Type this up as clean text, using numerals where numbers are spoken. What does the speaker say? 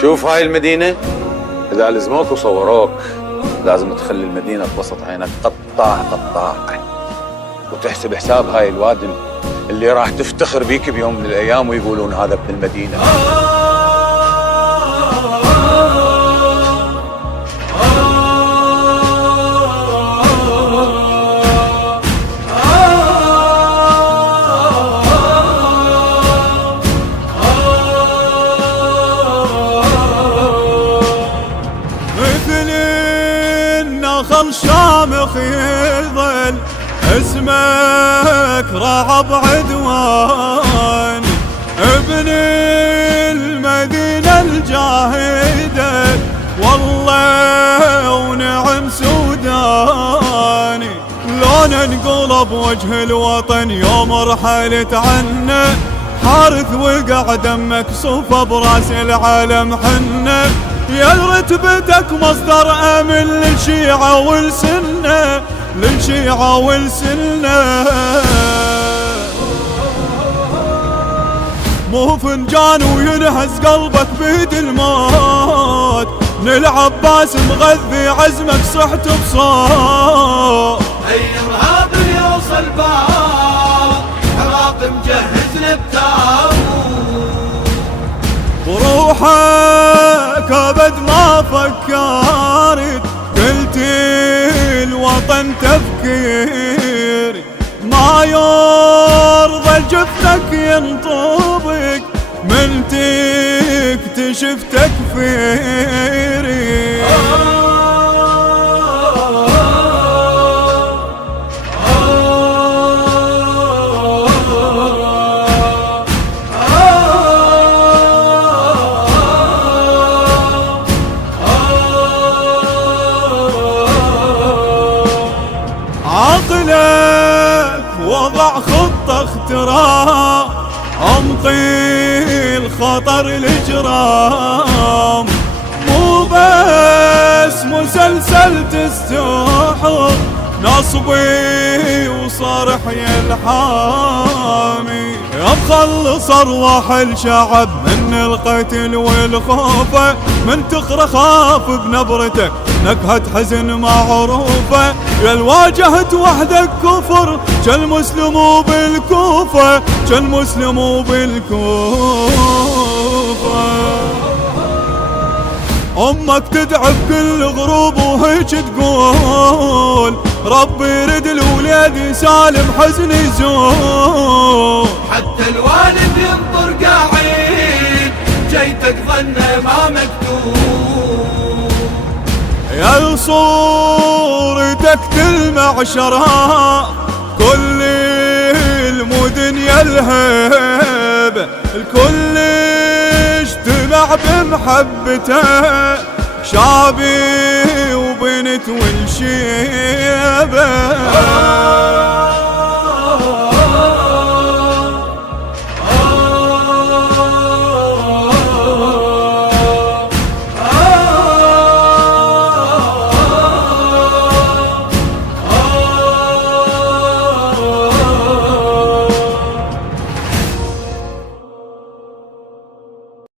شوف هاي المدينة، إذا لزموك وصوروك لازم تخلي المدينة تبسط عينك قطاع قطاع، وتحسب حساب هاي الوادم اللي راح تفتخر بيك بيوم من الأيام ويقولون هذا ابن المدينة. خل شامخ يظل اسمك رعب عدوان، ابن المدينة الجاهدة والله ونعم سوداني، لون انقلب وجه الوطن يوم رحلت عنه، حارث وقع دمك صوفه براس العالم حنه، يا رتبتك مصدر امن للشيعة والسنة، للشيعة والسنة. مو فنجان وينهز قلبك بيد الموت، للعباس مغذي عزمك صحت بصوت، اي ارهاب يوصل باب عراق مجهز للتابوت، بروحك ابد ما فكرت، قلت الوطن تفكيري، ما يرضى جفنك ينطبق من تكتشف تكفيري. عقلك وضع خطة اختراع، امضي الخطر الاجرام، مو بس مسلسل تستحضر نصبي وصرح يا الحامي، يا مخلص ارواح الشعب من القتل والخوف، من تقرا خاف بنبرتك نكهة حزن معروفة، يا الواجهت وحدك كفر كالمسلم بالكوفة، كالمسلم بالكوفة. امك تدعي بكل غروب وهيك تقول ربي يرد الولاد سالم حزن يزول، حتى الوالد ينطر قاعد جيتك ظنه ما مكتوب، يا صورتك تلمع شرها كل المدن يا الهيبة، الكل اجتمع بمحبته شعبي وبنت والشيبة.